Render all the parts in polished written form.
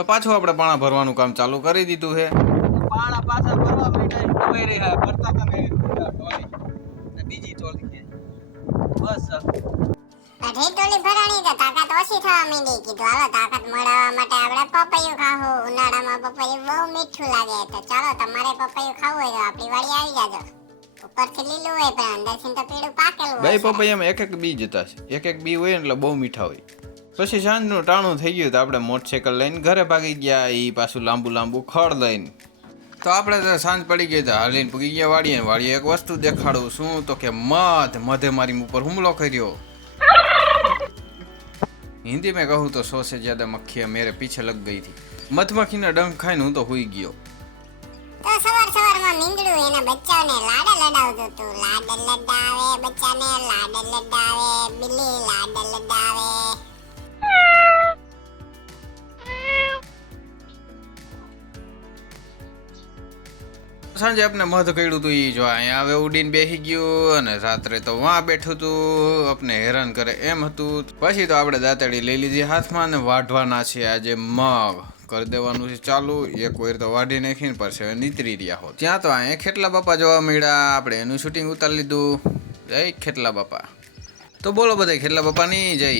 તો પાછું આપણે પાણા ભરવાનું કામ ચાલુ કરી દીધું છે. પાણા પાછા ભરવા માંડ્યા હવે રહ્યા ભરતા તમે ટોલી ને બીજી ટોલી છે બસ અઢી ટોલી ભરાણી તો તાકાત ઓછી થવા માંડી. કીધું હાલો તાકાત મળવા માટે આપણે પપૈયું ખાવું. ઉનાળામાં પપૈયું બહુ મીઠું લાગે તો ચાલો તમારે પપૈયું ખાવું હોય તો આપણી વાડી આવી જાજો. ઉપરથી લીલું હોય પણ અંદરથી તો પીળું પાકેલું બે હોય. પપૈયામાં એક એક બી જતા છે. એક એક બી હોય ને એટલે બહુ મીઠા હોય. પછી સાંજનું ટાણું થઈ ગયું તો આપણે મોટરસાઇકલ લઈને ઘરે ભાગી ગયા. એ પાછું લાંબુ ખડ લઈને. તો આપણે તો સાંજ પડી ગઈ તો હાલીને પૂગી ગયા વાડીએ. વાડીએ એક વસ્તુ દેખાડું શું તો કે મધે મારી ઉપર હુમલો કર્યો. हिंदी में कहूँ तो 100 से ज्यादा मक्खियाँ मेरे पीछे लग गई थी. मधुमक्खीના ડંખ ખાઈને હું તો હુઈ ગયો. તો સવારમાં મીંદડું એના બચ્ચાઓને લાડ લડાવતું હતું. લાડ લડાવે બચ્ચાને, લાડ લડાવે બિલ્લી, લાડ લડાવે. સાંજે આપણે મધ કર્યું હતું. એ જો અહીંયા હવે ઉડીને બેસી ગયું અને રાત્રે તો વાં બેઠું હતું. આપણે હેરાન કરે એમ હતું. પછી તો આપણે દાંતડી લઈ લીધી હાથમાં અને વાઢવાના છે આજે મગ. કરી દેવાનું છે ચાલુ. એક વાર તો વાઢી નાખીને પછી હવે નીતરી રહ્યા હોત. ત્યાં તો અહીંયા ખેટલા બાપા જોવા મળ્યા. આપણે એનું શૂટિંગ ઉતારી લીધું. જય ખેટલા બાપા. તો બોલો બધા ખેટલા બાપાની જય.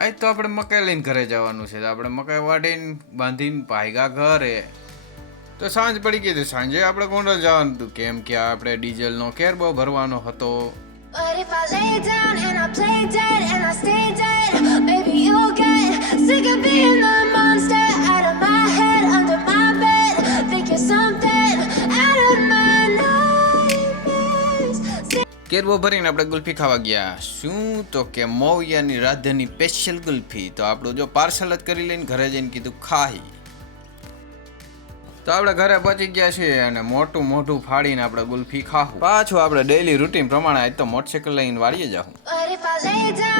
આજ તો આપણે મકાઈ લઈને ઘરે જવાનું છે. આપણે મકાઈ વાઢીને બાંધીને ભાગ્યા ઘરે. તો સાંજ પડી ગઈ તો સાંજે આપણે ગોંડલ જવાનું હતું. કેમ કે આપણે ડીઝલનો કેરબો ભરવાનો હતો. But if I lay down and I play dead and I stay dead, maybe you'll get sick of being the monster out of my head, under my bed. Think you're something out of my nightmares. કેરબો ભરીને આપણે ગુલ્ફી ખાવા ગયા. શું તો કે મોવિયાની રાધની special kulfi. તો આપણું જો પાર્સલ જ કરી લઈને ઘરે જઈને કીધું ખાઈ. તો આપણે ઘરે પહોંચી ગયા છીએ અને મોટું ફાડીને આપણે ગુલ્ફી ખાવું. પાછું આપણે ડેઈલી રૂટીન પ્રમાણે આજ તો મોટરસાઇકલ લઈને વાળીએ જાઉં. But if I lay down